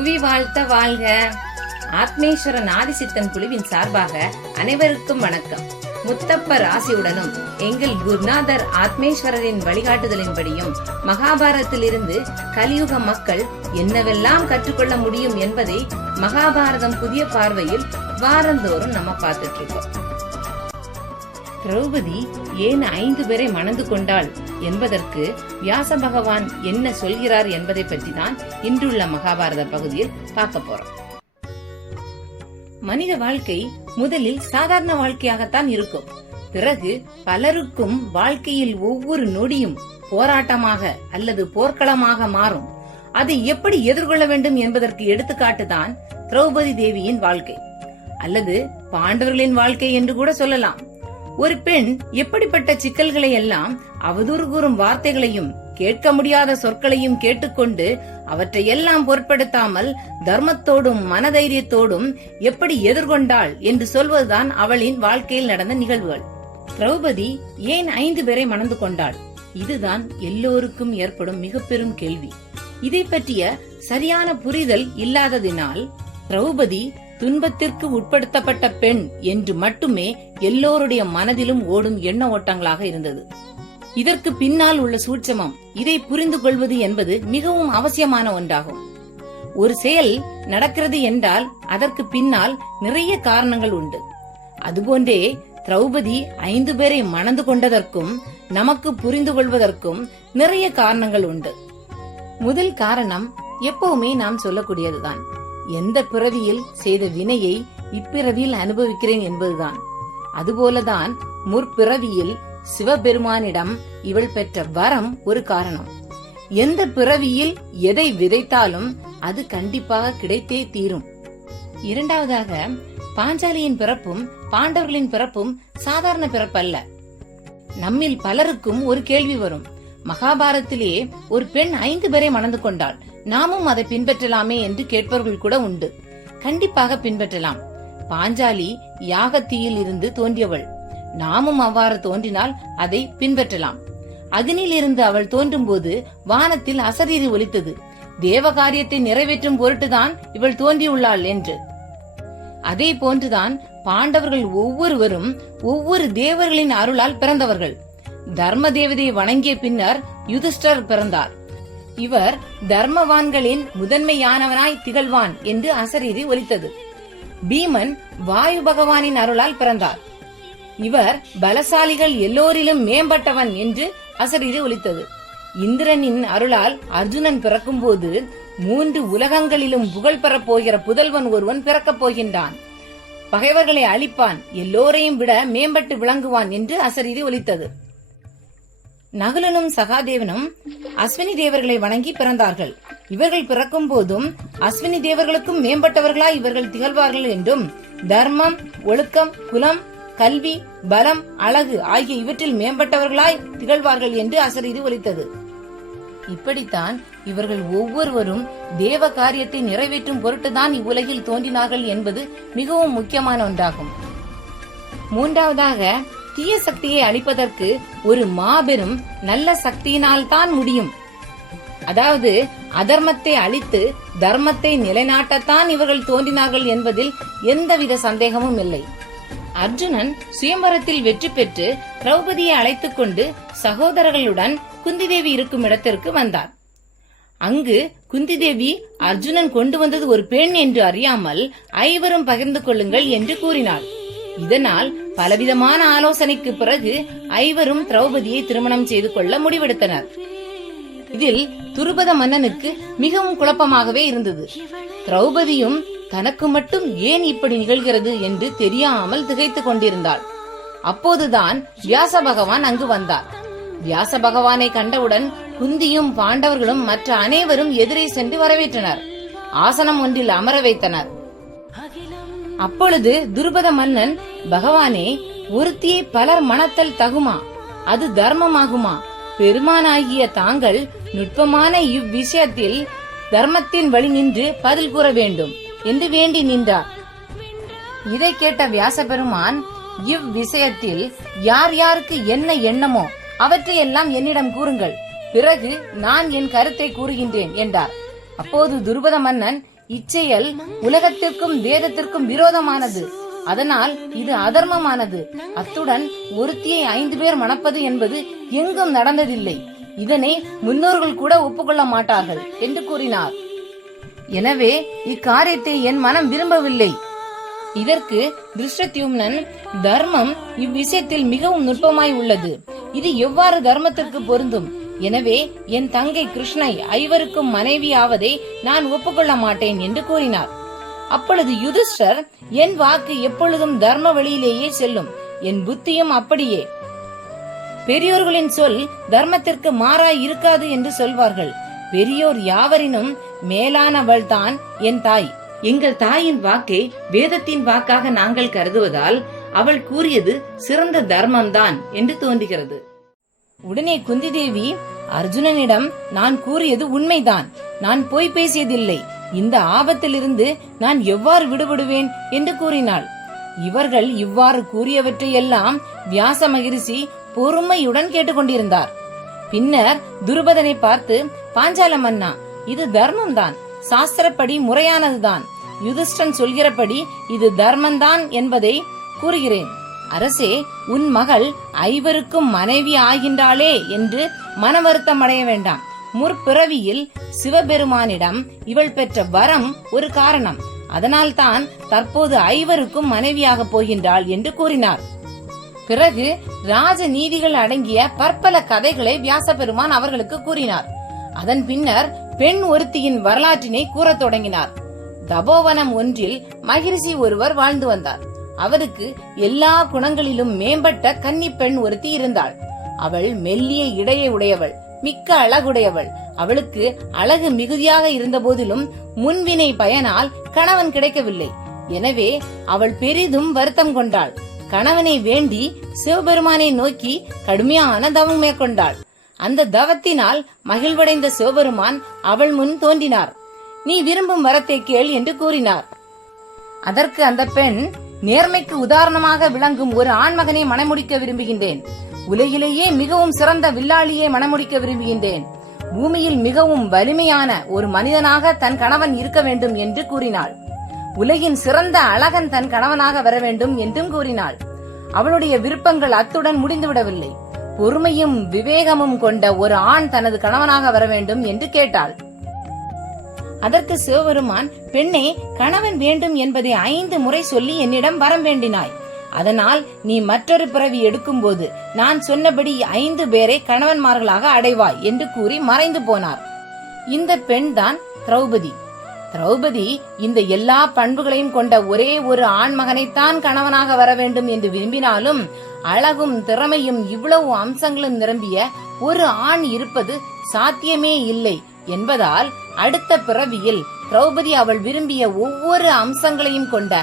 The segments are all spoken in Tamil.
புவி வாழ்த்த வாழ்க. ஆத்மேஸ்வரன் ஆதிசித்தன் குழுவின் சார்பாக அனைவருக்கும் வணக்கம். முத்தப்ப ராசியுடனும் எங்கள் குருநாதர் ஆத்மேஸ்வரரின் வழிகாட்டுதலின்படியும் மகாபாரதத்திலிருந்து கலியுக மக்கள் என்னவெல்லாம் கற்றுக்கொள்ள முடியும் என்பதை மகாபாரதம் புதிய பார்வையில் வாரந்தோறும் நம்ம பார்த்துட்டு இருக்கோம். திரௌபதி ஏன் ஐந்து பேரை மணந்து கொண்டாள் என்பதற்கு வியாச பகவான் என்ன சொல்கிறார் என்பதை பற்றி தான் இன்றுள்ள மகாபாரத பகுதியில் பார்க்க போறோம். மனித வாழ்க்கை முதலில் சாதாரண வாழ்க்கையாகத்தான் இருக்கும். பிறகு பலருக்கும் வாழ்க்கையில் ஒவ்வொரு நொடியும் போராட்டமாக அல்லது போர்க்களமாக மாறும். அதை எப்படி எதிர்கொள்ள வேண்டும் என்பதற்கு எடுத்துக்காட்டுதான் திரௌபதி தேவியின் வாழ்க்கை. அல்லது பாண்டவர்களின் வாழ்க்கை என்று கூட சொல்லலாம். ஒரு பெண் எப்படிப்பட்ட சிக்கல்களை எல்லாம் அவதூறு கூறும் வார்த்தைகளையும் கேட்க முடியாத சொற்களையும் கேட்டுக்கொண்டு அவற்றை எல்லாம் பொருட்படுத்தாமல் தர்மத்தோடும் மனதைரியத்தோடும் எப்படி எதிர்கொண்டாள் என்று சொல்வதுதான் அவளின் வாழ்க்கையில் நடந்த நிகழ்வுகள். திரௌபதி ஏன் ஐந்து பேரை மணந்து கொண்டாள்? இதுதான் எல்லோருக்கும் ஏற்படும் மிக பெரும் கேள்வி. இதை பற்றிய சரியான புரிதல் இல்லாததினால் திரௌபதி துன்பத்திற்கு உட்படுத்தப்பட்ட பெண் என்று மட்டுமே எல்லோருடைய மனதிலும் ஓடும் எண்ண ஓட்டங்களாக இருந்தது. இதற்கு பின்னால் உள்ள சூட்சமம் இதை புரிந்து கொள்வது என்பது மிகவும் அவசியமான ஒன்றாகும். ஒரு செயல் நடக்கிறது என்றால் அதற்கு பின்னால் நிறைய காரணங்கள் உண்டு. அதுபோன்றே திரௌபதி ஐந்து பேரை மணந்து கொண்டதற்கும் நமக்கு புரிந்து கொள்வதற்கும் நிறைய காரணங்கள் உண்டு. முதல் காரணம் எப்பவுமே நாம் சொல்லக்கூடியதுதான். எந்த பிறவியில் செய்த வினையை இப்பிறவியில் அனுபவிக்கிறேன் என்பதுதான். அதுபோலதான் முற்பிறவியில் சிவபெருமானிடம் இவள் பெற்ற வரம் ஒரு காரணம். எந்த பிறவியில் எதை விதைத்தாலும் அது கண்டிப்பாக கிடைத்தே தீரும். இரண்டாவதாக பாஞ்சாலியின் பிறப்பும் பாண்டவர்களின் பிறப்பும் சாதாரண பிறப்பல்ல. நம்மில் பலருக்கும் ஒரு கேள்வி வரும். மகாபாரத்திலே ஒரு பெண் ஐந்து பேரை மணந்து கொண்டாள். நாமும் அதை பின்பற்றலாமே என்று கேட்பவர்கள் கூட உண்டு. கண்டிப்பாக பின்பற்றலாம். பாஞ்சாலி யாகத்தீயில் இருந்து தோன்றியவள். நாமும் அவ்வாறு தோன்றினால் அதை பின்பற்றலாம். அக்னியில் இருந்து அவள் தோன்றும் போது வானத்தில் அசரீரி ஒலித்தது. தேவ காரியத்தை நிறைவேற்றும் பொருட்டுதான் இவள் தோன்றியுள்ளாள் என்று. அதே போன்றுதான் பாண்டவர்கள் ஒவ்வொருவரும் ஒவ்வொரு தேவர்களின் அருளால் பிறந்தவர்கள். தர்ம தேவதையை வணங்கிய பின்னர் யுதிஷ்டர் பிறந்தார். இவர் தர்மவான்களின் முதன்மையானவனாய் திகழ்வான் என்று அசரீரி ஒலித்தது. பீமன் வாயு பகவானின் அருளால் பிறந்தார். இவர் பலசாலிகள் எல்லோரிலும் மேம்பட்டவன் என்று அசரீரி ஒலித்தது. இந்திரனின் அருளால் அர்ஜுனன் பிறக்கும் போது மூன்று உலகங்களிலும் புகழ் பெறப் போகிற புதல்வன் ஒருவன் பிறக்கப் போகின்றான். பகைவர்களை அழிப்பான் எல்லோரையும் விட மேம்பட்டு விளங்குவான் என்று அசரீரி ஒலித்தது. நகுலனும் சகாதேவனும் அஸ்வினி தேவர்களை வணங்கி பிறந்தார்கள். இவர்கள் பிறக்கும் போதும் அஸ்வினி தேவர்களுக்கும் மேம்பட்டவர்களாய் இவர்கள் திகழ்வார்கள் என்றும் தர்மம் ஒழுக்கம் குலம் கல்வி பலம் அழகு ஆகிய இவற்றில் மேம்பட்டவர்களாய் திகழ்வார்கள் என்று அசரீரி ஒலித்தது. இப்படித்தான் இவர்கள் ஒவ்வொருவரும் தேவ காரியத்தை நிறைவேற்றும் பொருட்டுதான் இவ்வுலகில் தோன்றினார்கள் என்பது மிகவும் முக்கியமான ஒன்றாகும். மூன்றாவதாக தீய சக்தியை அழிப்பதற்கு ஒரு மாபெரும் நல்ல சக்தியினால் தான் முடியும். அதாவது அதர்மத்தை அழித்து தர்மத்தை நிலைநாட்டத்தான் இவர்கள் தோன்றினார்கள் என்பதில் எந்தவித சந்தேகமும் இல்லை. அர்ஜுனன் சுயம்பரத்தில் வெற்றி பெற்று திரௌபதியை அழைத்துக் கொண்டு சகோதரர்களுடன் குந்திதேவி இருக்கும் இடத்திற்கு வந்தார். அங்கு குந்திதேவி அர்ஜுனன் கொண்டு வந்தது ஒரு பெண் என்று அறியாமல் ஐவரும் பகிர்ந்து கொள்ளுங்கள் என்று கூறினாள். இதனால் பலவிதமான ஆலோசனைக்கு பிறகு ஐவரும் திரௌபதியை திருமணம் செய்து கொள்ள முடிவெடுத்தனர். இதில் துருபத மன்னனுக்கு மிகவும் குழப்பமாகவே இருந்தது. திரௌபதியும் தனக்கு மட்டும் ஏன் இப்படி நிகழ்கிறது? என்று தெரியாமல் திகைத்துக் கொண்டிருந்தாள். அப்போதுதான் வியாச பகவான் அங்கு வந்தார். வியாச பகவானை கண்டவுடன் குந்தியும் பாண்டவர்களும் மற்ற அனைவரும் எதிரே சென்று வரவேற்றனர். ஆசனம் ஒன்றில் அமர வைத்தனர். அப்பொழுது துருபத மன்னன் பகவானே ஒருத்தியை பலர் மணத்தல் தகுமா? அது தர்மமாகுமா? பெருமானாகிய தாங்கள் நுட்பமான இவ்விஷயத்தில் தர்மத்தின் வழி நின்று பதில் கூற வேண்டும். என்று வேண்டி நின்றார். இதை கேட்ட வியாச பெருமான் இவ்விஷயத்தில் யார் யாருக்கு என்ன எண்ணமோ அவற்றையெல்லாம் என்னிடம் கூறுங்கள். பிறகு நான் என் கருத்தை கூறுகின்றேன் என்றார். அப்போது துருபத மன்னன் இச்செயல் உலகத்திற்கும் வேதத்திற்கும் விரோதமானது. அதனால் இது அதர்மமானது. அத்துடன் ஒருத்தியை ஐந்து பேர் மணப்பது என்பது எங்கும் நடந்ததில்லை. இதனை முன்னோர்கள் கூட ஒப்புக்கொள்ள மாட்டார்கள் என்று கூறினார். எனவே இக்காரியத்தை என் மனம் விரும்பவில்லை. இதற்கு திருஷ்டத்யும்னன் தர்மம் இவ்விஷயத்தில் மிகவும் நுட்பமாய் உள்ளது. இது எவ்வாறு தர்மத்திற்கு பொருந்தும்? எனவே என் தங்கை கிருஷ்ணை ஐவருக்கும் மனைவியாவதை நான் ஒப்புக்கொள்ள மாட்டேன் என்று கூறினார். அப்பொழுது யுதிஷ்டர் என் வாக்கு எப்பொழுதும் தர்ம வழியிலேயே செல்லும். என் புத்தியும் அப்படியே. பெரியோர்களின் சொல் தர்மத்திற்கு மாறாய் இருக்காது என்று சொல்வார்கள். பெரியோர் யாவரினும் மேலானவள் தான் என் தாய். எங்கள் தாயின் வாக்கை வேதத்தின் வாக்காக நாங்கள் கருதுவதால் அவள் கூறியது சிறந்த தர்மம்தான் என்று தோன்றுகிறது. உடனே குந்தி தேவி அர்ஜுனனிடம் நான் கூறியது உண்மைதான். நான் போய் பேசியதில்லை. இந்த ஆபத்திலிருந்து நான் எவ்வாறு விடுபடுவேன்? என்று கூறினாள். இவர்கள் இவ்வாறு கூறியவற்றையெல்லாம் வியாச மகிரிஷி பொறுமையுடன் கேட்டுக்கொண்டிருந்தார். பின்னர் துருபதனை பார்த்து பாஞ்சால மன்னா இது தர்மம்தான். சாஸ்திரப்படி முறையானதுதான். யுதிஷ்டன் சொல்கிறபடி இது தர்மம்தான் என்பதை கூறுகிறேன். அரசே உன் மகள் ஐவருக்கும் மனைவி ஆகின்றாளே என்று மன வருத்தம் அடைய வேண்டாம். முற்பிறவியில் சிவபெருமானிடம் இவள் பெற்ற வரம் ஒரு காரணம். அதனால்தான் தற்போது ஐவருக்கும் மனைவியாக போகின்றாள் என்று கூறினார். பிறகு ராஜ நீதிகள் அடங்கிய பற்பல கதைகளை வியாசபெருமான் அவர்களுக்கு கூறினார். அதன் பின்னர் பெண் ஒருத்தியின் வரலாற்றினை கூறத் தொடங்கினார். தபோவனம் ஒன்றில் மகிழ்ச்சி ஒருவர் வாழ்ந்து வந்தார். அவருக்கு எல்லா குணங்களிலும் மேம்பட்ட கன்னிப்பெண் ஒருத்தி இருந்தாள். அவள் மெல்லிய இடையை உடையவள் மிக்க அழகுடையவள். அவளுக்கு அழகு மிகுதியாக இருந்த போதிலும் முன்வினை பயனால் கணவன் கிடைக்கவில்லை. எனவே அவள் பெரிதும் வருத்தம் கொண்டாள். கணவனை வேண்டி சிவபெருமானை நோக்கி கடுமையான தவம் மேற்கொண்டாள். அந்த தவத்தினால் மகிழ்வடைந்த சிவபெருமான் அவள் முன் தோன்றினார். நீ விரும்பும் வரத்தை கேள் என்று கூறினார். அதற்கு அந்த பெண் நேர்மைக்கு உதாரணமாக விளங்கும் ஒரு ஆண்மகனை மணமுடிக்க விரும்புகின்றேன். உலகிலேயே மிகவும் சிறந்த வில்லாளியை மணமுடிக்க விரும்புகின்றேன். பூமியில் மிகவும் வலிமையான ஒரு மனிதனாக தன் கணவன் இருக்க வேண்டும் என்று கூறினாள். உலகின் சிறந்த அழகன் தன் கணவனாக வர வேண்டும் என்றும் கூறினாள். அவளுடைய விருப்பங்கள் அத்துடன் முடிந்துவிடவில்லை. பொறுமையும் விவேகமும் கொண்ட ஒரு ஆண் தனது கணவனாக வர வேண்டும் என்று கேட்டாள். அதற்கு சிவபெருமான் பெண்ணே கணவன் வேண்டும் என்பதை ஐந்து முறை சொல்லி என்னிடம் வரம் வேண்டினாய். அதனால் நீ மற்றொரு பிறவி எடுக்கும்போது நான் சொன்னபடி ஐந்து பேரை கணவன்மார்களாக அடைவாய் என்று கூறி மறைந்து போனார். இந்த பெண் தான் திரௌபதி. திரௌபதி இந்த எல்லா பண்புகளையும் கொண்ட ஒரே ஒரு ஆண்மகனைத்தான் கணவனாக வர வேண்டும் என்று விரும்பினாலும் அழகும் திறமையும் இவ்வளவு அம்சங்களும் நிரம்பிய ஒரு ஆண் இருப்பது சாத்தியமே இல்லை என்பதால் அடுத்த பிறவியில் திரௌபதி அவள் விரும்பிய ஒவ்வொரு அம்சங்களையும் கொண்ட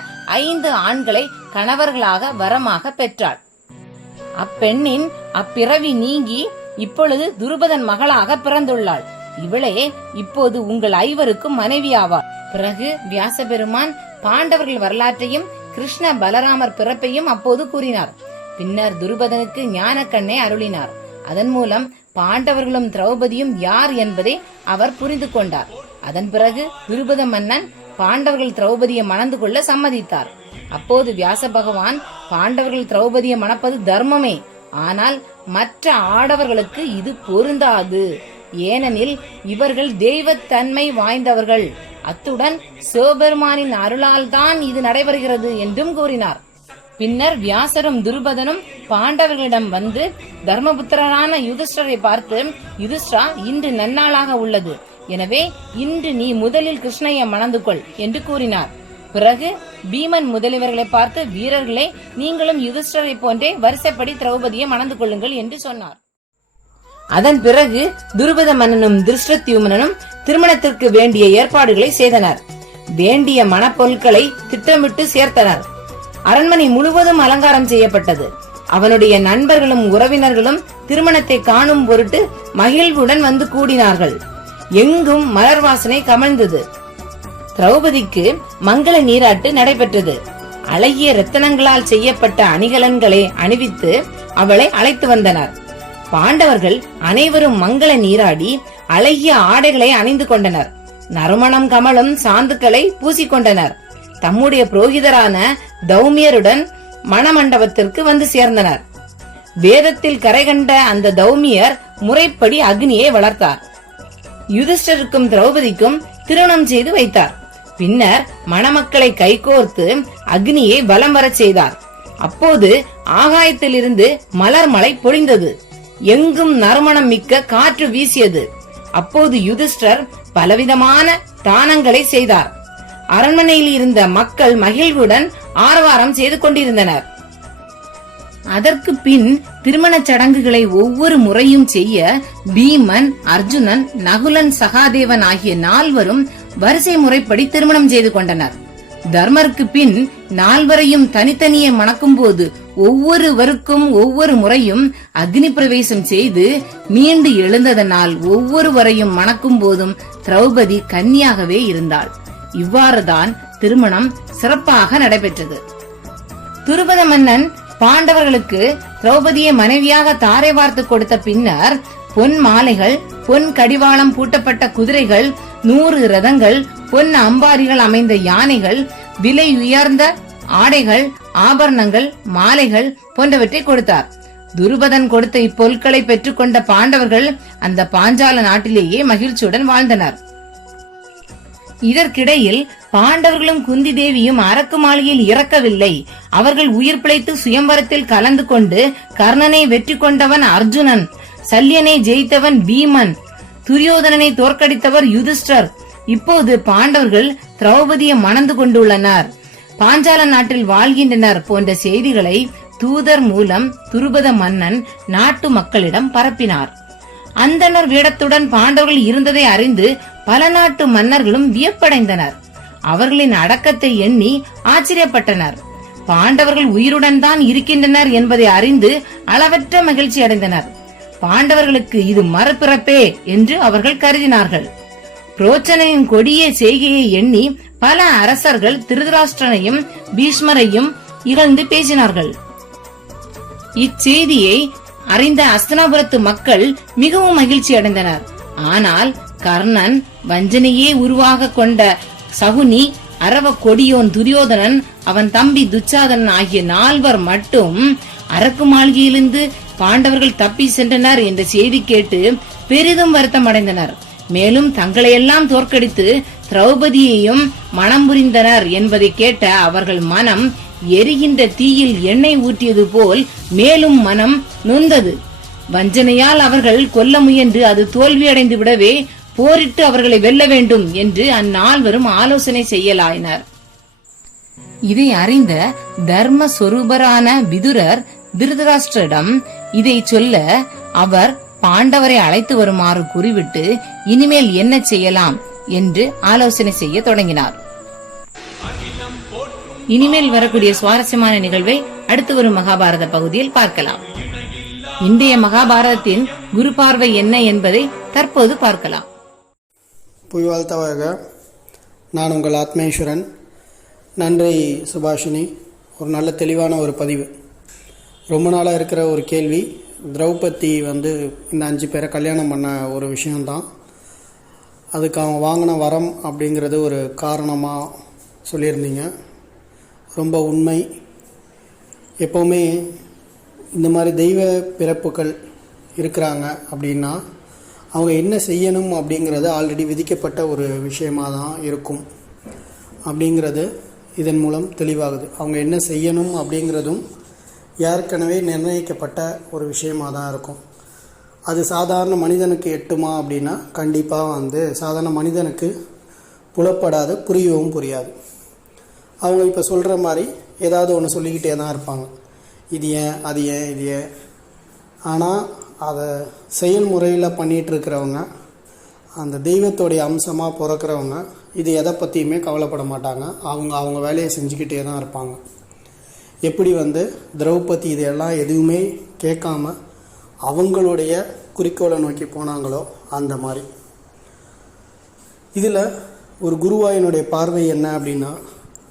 ஐந்து ஆண்களை கணவர்களாக வரமாக பெற்றாள். அப்பெண்ணின் அப்பிறவி நீங்கி இப்பொழுது துருபதன் மகளாக பிறந்துள்ளாள். இவளே இப்போது உங்கள் ஐவருக்கும் மனைவியாவார் பிறகு வியாசபெருமான் பாண்டவர்கள் வரலாற்றையும் கிருஷ்ண பலராமர் பிறப்பையும் அப்போது கூறினார். பின்னர் துருபதனுக்கு ஞானக்கண்ணை அருளினார். அதன் மூலம் பாண்டவர்களும் திரௌபதியும் யார் என்பதை அவர் புரிந்து கொண்டார். அதன் பிறகு விருபத மன்னன் பாண்டவர்கள் திரௌபதியை மணந்து கொள்ள சம்மதித்தார். அப்போது வியாச பகவான் பாண்டவர்கள் திரௌபதியை மணப்பது தர்மமே. ஆனால் மற்ற ஆடவர்களுக்கு இது பொருந்தாது. ஏனெனில் இவர்கள் தெய்வத்தன்மை வாய்ந்தவர்கள். அத்துடன் சிவபெருமானின் அருளால் தான் இது நடைபெறுகிறது என்றும் கூறினார். பின்னர் வியாசரும் துருபதனும் பாண்டவர்களிடம் வந்து தர்மபுத்திரரான யுதிஷ்டரை பார்த்து யுதிஷ்டா இன்று நன்னாளாக உள்ளது. எனவே இன்று நீ முதலில் கிருஷ்ணையை மணந்து கொள் என்று கூறினார். பிறகு பீமன் முதலியவர்களை பார்த்து வீரர்களே நீங்களும் யுதிஷ்டரை போன்றே வரிசைப்படி திரௌபதியை மணந்து கொள்ளுங்கள் என்று சொன்னார். அதன் பிறகு துருபத மன்னனும் திருஷ்டத்யுமனனும் திருமணத்திற்கு வேண்டிய ஏற்பாடுகளை செய்தனர். வேண்டிய மணப்பொருட்களை திட்டமிட்டு சேர்த்தனர். அரண்மனை முழுவதும் அலங்காரம் செய்யப்பட்டது. அவனுடைய நண்பர்களும் உறவினர்களும் திருமணத்தை காணும் பொருட்டு மகிழ்வுடன் வந்து கூடினார்கள். எங்கும் மலர் வாசனை கமழ்ந்தது. திரௌபதிக்கு மங்கள நீராட்டு நடைபெற்றது. அழகிய ரத்தனங்களால் செய்யப்பட்ட அணிகலன்களை அணிவித்து அவளை அழைத்து வந்தனர். பாண்டவர்கள் அனைவரும் மங்கள நீராடி அழகிய ஆடைகளை அணிந்து கொண்டனர். நறுமணம் கமலும் சாந்துக்களை பூசிக்கொண்டனர் தம்முடைய புரோகிதரான தௌமியருடன் மணமண்டபத்திற்கு வந்து சேர்ந்தனர். வேதத்தில் கரை கண்ட அந்த தௌமியர் முறைப்படி அக்னியை வளர்த்தார். யுதிஷ்டருக்கும் திரௌபதிக்கும் திருமணம் செய்து வைத்தார். பின்னர் மணமக்களை கைகோர்த்து அக்னியை வலம் வரச் செய்தார். அப்போது ஆகாயத்திலிருந்து மலர் மலை பொழிந்தது. எங்கும் நறுமணம் மிக்க காற்று வீசியது. அப்போது யுதிஷ்டர் பலவிதமான தானங்களை செய்தார். அரண்மனையில் இருந்த மக்கள் மகிழ்வுடன் ஆரவாரம் செய்து கொண்டிருந்தனர். அதற்கு பின் திருமணச் சடங்குகளை ஒவ்வொரு முறையும் செய்ய பீமன் அர்ஜுனன் நகுலன் சகாதேவன் ஆகிய நால்வரும் வரிசை முறைப்படி திருமணம் செய்து கொண்டனர். தர்மருக்கு பின் நால்வரையும் தனித்தனியே மணக்கும் போது ஒவ்வொருவருக்கும் ஒவ்வொரு முறையும் அக்னி பிரவேசம் செய்து மீண்டு எழுந்ததனால் ஒவ்வொருவரையும் மணக்கும் போதும் திரௌபதி கன்னியாகவே இருந்தாள். இவ்வாறுதான் திருமணம் சிறப்பாக நடைபெற்றது. துருபத மன்னன் பாண்டவர்களுக்கு திரௌபதியை மனைவியாக தாரை வார்த்து கொடுத்த பின்னர் பொன் மாலைகள் பொன் கடிவாளம் பூட்டப்பட்ட குதிரைகள் நூறு ரதங்கள் பொன் அம்பாரிகள் அமைந்த யானைகள் விலை உயர்ந்த ஆடைகள் ஆபரணங்கள் மாலைகள் போன்றவற்றை கொடுத்தார். துருபதன் கொடுத்த இப்பொருட்களை பெற்றுக்கொண்ட பாண்டவர்கள் அந்த பாஞ்சால நாட்டிலேயே மகிழ்ச்சியுடன் வாழ்ந்தனர். இதற்கிடையில் பாண்டவர்களும் குந்தி தேவியும் அரக்கு மாளிகையில் இறக்கவில்லை. அவர்கள் உயிர் பிழைத்து சுயம்பரத்தில் கலந்து கொண்டு கர்ணனை வெற்றி கொண்டவன் அர்ஜுனன் சல்யனை ஜெயித்தவன் பீமன் துரியோதனனை தோற்கடித்தவர் யுதிஷ்டர். இப்போது பாண்டவர்கள் திரௌபதியை மணந்து கொண்டுள்ளனர். பாஞ்சால நாட்டில் வாழ்கின்றனர் போன்ற செய்திகளை தூதர் மூலம் துருபத மன்னன் நாட்டு மக்களிடம் பரப்பினார். அந்தனர் வேடத்துடன் பாண்டவர்கள் இருந்ததை அறிந்து பல நாட்டு மன்னர்களும் வியப்படைந்தனர். அவர்களின் அடக்கத்தை எண்ணி ஆச்சரியப்பட்டனர். பாண்டவர்கள் உயிருடன் தான் இருக்கின்றனர் என்பதை அறிந்து அளவற்ற மகிழ்ச்சி அடைந்தனர். பாண்டவர்களுக்கு இது மறுபிறப்பே என்று அவர்கள் கருதினார்கள். புரோச்சனையின் கொடிய செய்கையை எண்ணி பல அரசர்கள் திருதராஷ்டிரனையும் பீஷ்மரையும் இகழ்ந்து பேசினார்கள். இச்செய்தியை அறிந்த அஸ்தனாபுரத்து மக்கள் மிகவும் மகிழ்ச்சி அடைந்தனர். ஆனால் கர்ணன் வஞ்சனையே உருவாக கொண்ட சகுனி அரவ கொடியோன் துரியோதனன் அவன் தம்பி துச்சாதனன் ஆகிய நால்வர் மட்டும் அரக்கு மாளிகையிலிருந்து பாண்டவர்கள் தப்பி சென்றனர் என்ற செய்தி கேட்டு பெரிதும் வருத்தம் அடைந்தனர். மேலும் தங்களையெல்லாம் தோற்கடித்து திரௌபதியையும் மனம் புரிந்தனர் என்பதை கேட்ட அவர்கள் மனம் எரிகின்ற தீயில் எண்ணெய் ஊற்றியது போல் மேலும் மனம் நொந்தது. வஞ்சனையால் அவர்கள் கொல்ல முயன்று அது தோல்வியடைந்து விடவே போரிட்டு அவர்களை வெல்ல வேண்டும் என்று அந்நால்வரும் ஆலோசனை செய்யலாயினர். இதை அறிந்த தர்ம சொரூபரான விதுரர் திருதராஷ்டிரிடம் இதை சொல்ல அவர் பாண்டவரை அழைத்து வருமாறு கூறிவிட்டு இனிமேல் என்ன செய்யலாம்? என்று ஆலோசனை செய்ய தொடங்கினார். இனிமேல் வரக்கூடிய சுவாரஸ்யமான நிகழ்வை அடுத்து வரும் மகாபாரத பகுதியில் பார்க்கலாம். இன்றைய மகாபாரதத்தின் குரு பார்வை என்ன என்பதை தற்போது பார்க்கலாம். புய்வாழ்த்தவாக நான் உங்கள் ஆத்மேஸ்வரன். நன்றி சுபாஷினி. ஒரு நல்ல தெளிவான ஒரு பதிவு. ரொம்ப நாளாக இருக்கிற ஒரு கேள்வி. திரௌபதி வந்து இந்த அஞ்சு பேரை கல்யாணம் பண்ண ஒரு விஷயந்தான் அதுக்கு அவங்க வாங்கின வரம் அப்படிங்கிறது ஒரு காரணமாக சொல்லியிருந்தீங்க. ரொம்ப உண்மை. எப்போவுமே இந்த மாதிரி தெய்வ பிறப்புகள் இருக்கிறாங்க அப்படின்னா அவங்க என்ன செய்யணும் அப்படிங்கிறது ஆல்ரெடி விதிக்கப்பட்ட ஒரு விஷயமாக தான் இருக்கும். அப்படிங்கிறது இதன் மூலம் தெளிவாகுது. அவங்க என்ன செய்யணும் அப்படிங்கிறதும் ஏற்கனவே நிர்ணயிக்கப்பட்ட ஒரு விஷயமாக தான் இருக்கும். அது சாதாரண மனிதனுக்கு எட்டுமா அப்படின்னா கண்டிப்பாக வந்து சாதாரண மனிதனுக்கு புலப்படாது புரியவும் புரியாது. அவங்க இப்போ சொல்கிற மாதிரி ஏதாவது ஒன்று சொல்லிக்கிட்டே தான் இருப்பாங்க. இது ஏன் அது ஏன் இது ஏன்? ஆனால் அதை செயல்முறையில் பண்ணிகிட்ருக்கிறவங்க அந்த தெய்வத்தோடைய அம்சமாக பிறக்கிறவங்க இது எதை பற்றியுமே கவலைப்பட மாட்டாங்க. அவங்க அவங்க வேலையை செஞ்சுக்கிட்டே தான் இருப்பாங்க. எப்படி வந்து திரௌபதி இதெல்லாம் எதுவுமே கேட்காம அவங்களுடைய குறிக்கோளை நோக்கி போனாங்களோ அந்த மாதிரி. இதில் ஒரு குருவாயினுடைய பார்வை என்ன அப்படின்னா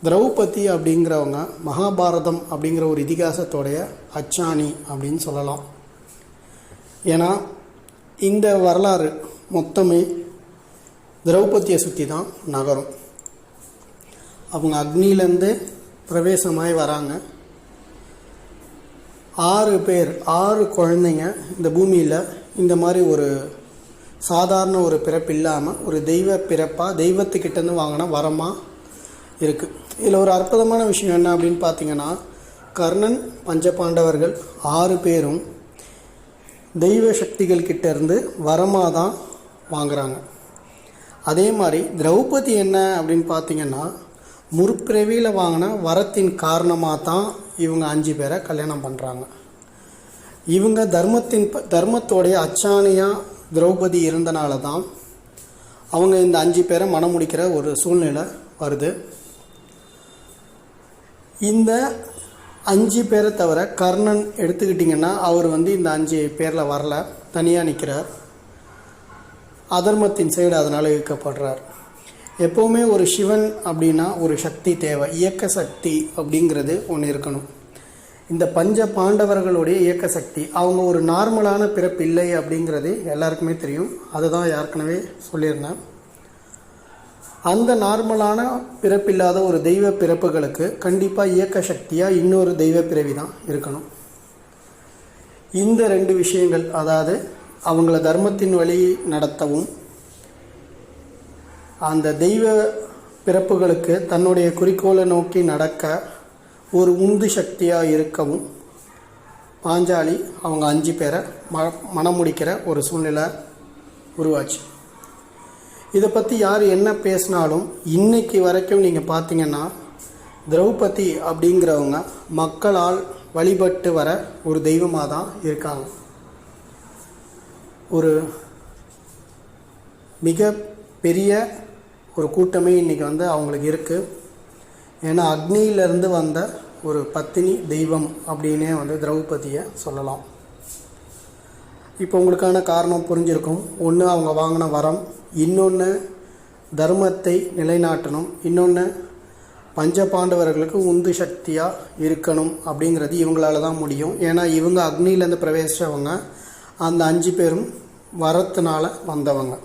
திரௌபதி அப்படிங்கிறவங்க மகாபாரதம் அப்படிங்கிற ஒரு இதிகாசத்தோடைய அச்சாணி அப்படின்னு சொல்லலாம். ஏன்னா இந்த வரலாறு மொத்தமே திரௌபதியை சுற்றி தான் நகரும். அவங்க அக்னியிலேருந்து பிரவேசமாய் வராங்க. ஆறு பேர் ஆறு குழந்தைங்க இந்த பூமியில் இந்த மாதிரி ஒரு சாதாரண ஒரு பிறப்பு இல்லாமல் ஒரு தெய்வ பிறப்பாக தெய்வத்துக்கிட்டேருந்து வாங்கின வரமாக இருக்குது இதில் ஒரு அற்புதமான விஷயம் என்ன அப்படின்னு பார்த்தீங்கன்னா கர்ணன் பஞ்சபாண்டவர்கள் ஆறு பேரும் தெய்வ சக்திகள் கிட்டேருந்து வரமாக தான் வாங்குகிறாங்க அதே மாதிரி திரௌபதி என்ன அப்படின்னு பார்த்தீங்கன்னா முற்பிறவியில் வாங்கின வரத்தின் காரணமாக தான் இவங்க அஞ்சு பேரை கல்யாணம் பண்ணுறாங்க இவங்க தர்மத்தின் ப- தர்மத்தோடைய அச்சாணியாக திரௌபதி இருந்தனால தான் அவங்க இந்த அஞ்சு பேரை மனம் முடிக்கிற ஒரு சூழ்நிலை வருது. இந்த அஞ்சு பேரை தவிர கர்ணன் எடுத்துக்கிட்டிங்கன்னா அவர் வந்து இந்த அஞ்சு பேரில் வரல. தனியாக நிற்கிறார் அதர்மத்தின் சைடு அதனால் இழுக்கப்படுறார். எப்போவுமே ஒரு சிவன் அப்படின்னா ஒரு சக்தி தேவை. இயக்க சக்தி அப்படிங்கிறது ஒன்று இருக்கணும். இந்த பஞ்ச பாண்டவர்களுடைய இயக்க சக்தி. அவங்க ஒரு நார்மலான பிறப்பு இல்லை அப்படிங்கிறது எல்லாருக்குமே தெரியும். அதுதான் ஏற்கனவே சொல்லியிருந்தேன். அந்த நார்மலான பிறப்பில்லாத ஒரு தெய்வ பிறப்புகளுக்கு கண்டிப்பாக இயக்க சக்தியாக இன்னொரு தெய்வ பிறவி தான் இருக்கணும். இந்த ரெண்டு விஷயங்கள் அதாவது அவங்கள தர்மத்தின் வழி நடத்தவும் அந்த தெய்வ பிறப்புகளுக்கு தன்னுடைய குறிக்கோளை நோக்கி நடக்க ஒரு உந்து சக்தியாக இருக்கவும் பாஞ்சாலி அவங்க அஞ்சு பேரை ம மனமுடிக்கிற ஒரு சூழ்நிலை உருவாச்சு. இதை பற்றி யார் என்ன பேசினாலும் இன்னைக்கு வரைக்கும் நீங்கள் பார்த்தீங்கன்னா திரௌபதி அப்படிங்கிறவங்க மக்களால் வழிபட்டு வர ஒரு தெய்வமாக தான் இருக்காங்க. ஒரு மிக பெரிய ஒரு கூட்டமே இன்றைக்கி வந்து அவங்களுக்கு இருக்குது ஏன்னா அக்னியிலேருந்து வந்த ஒரு பத்தினி தெய்வம் அப்படின்னே வந்து திரௌபதியை சொல்லலாம். இப்போ உங்களுக்கான காரணம் புரிஞ்சிருக்கும். ஒன்று அவங்க வாங்கின வரம். இன்னொன்று தர்மத்தை நிலைநாட்டணும். இன்னொன்று பஞ்ச பாண்டவர்களுக்கு உந்து சக்தியாக இருக்கணும் அப்படிங்கிறது இவங்களால தான் முடியும். ஏன்னா இவங்க அக்னியிலேருந்து பிரவேசித்தவங்க அந்த அஞ்சு பேரும் வரத்தினால வந்தவங்க.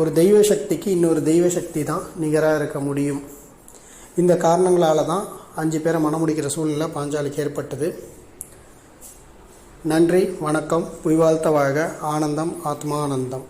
ஒரு தெய்வ சக்திக்கு இன்னொரு தெய்வ சக்தி தான் நிகராக இருக்க முடியும். இந்த காரணங்களால தான் அஞ்சு பேரை மணமுடிக்கிற சூழ்நிலை பாஞ்சாலிக்கு ஏற்பட்டது. நன்றி வணக்கம் புய்வாழ்த்த வாழ்க ஆனந்தம் ஆத்மானந்தம்.